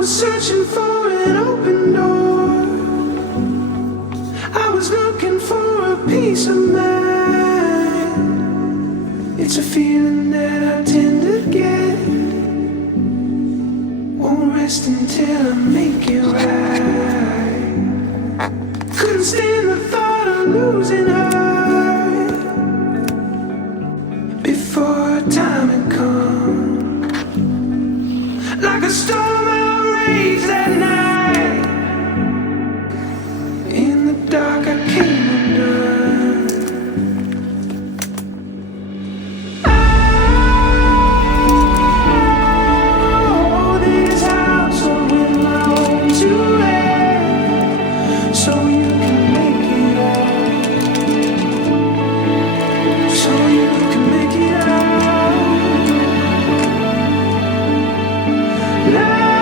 was searching for an open door. I was looking for a peace of mind. It's a feeling that I tend to get. Won't rest until I make it right. Couldn't stand the thought of losing her before time had come. Like a star